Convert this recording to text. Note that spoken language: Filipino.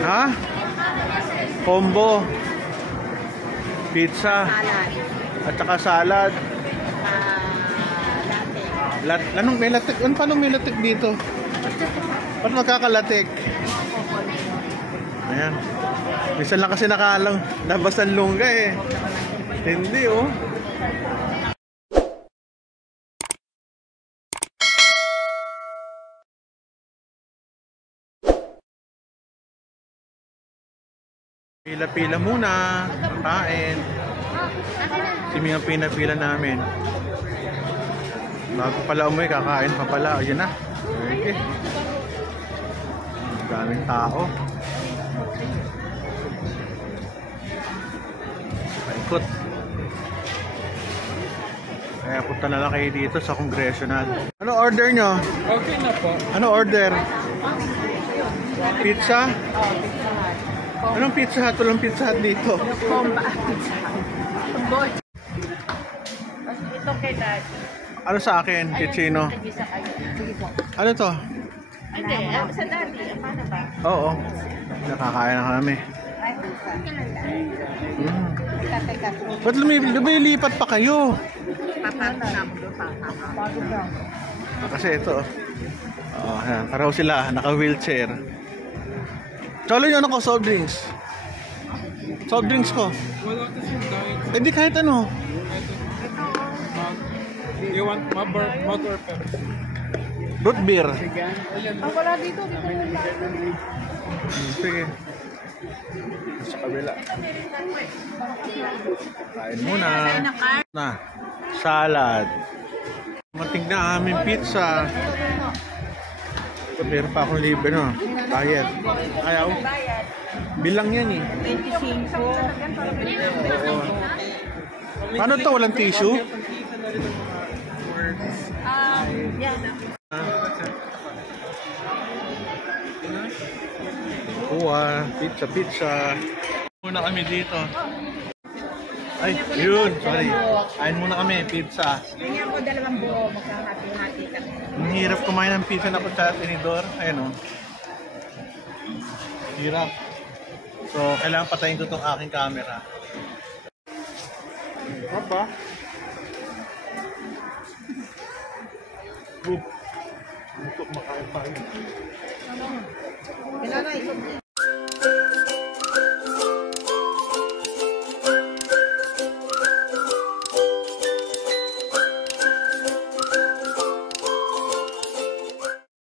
Ha? Combo. Pizza. Salad. At saka salad. Anong may latik? Paano may latik dito? Paano magkakalatik? Ayan. Minsan lang kasi nakalang labas ng lungga eh. Hindi oh. Pila-pila muna. Kain. Simi ang pinapila namin. Bago pala umuwi, kakain pa pala. Ayan na. Okay. Daming tao. Paikot. Kaya punta na lang kayo dito sa Congressional. Ano order nyo? Okay na po. Ano order? Pizza? Anong Pizza Hut? Walang Pizza Hut dito. Ito kay Daddy. Ano sa akin? Kitchino? Ano to? Hindi, sa Daddy. Paano ba? Oo. Nakakain na kami. Ba't lumilipat pa kayo? Kasi ito. Oh, yan. Paraw sila. Naka-wheelchair. Tsaka yung ano ko, soft drinks. Soft drinks ko. Wala kasi diet. Eh di kahit ano. You want motor Pepsi? Root beer. Wala dito. Sige. Sa kabila. Kain muna. Na. Salad. Matig na aming pizza. Meron pa akong libre no. Bayad. Ayaw. Bilang yan eh. 25. Paano to? Walang tissue? Yan. Pizza. Muna kami dito. Ay, yun. Sorry. Kain muna kami. Pizza. Ganyan ko 2 buo. Magkakati-hati kami. Ang hirap kumain ng pizza na po sa tinidor. Ayun o. Hirap. So, kailangan patayin ko itong aking camera. Apa? Boop. Ito, makain tayo. Kailangan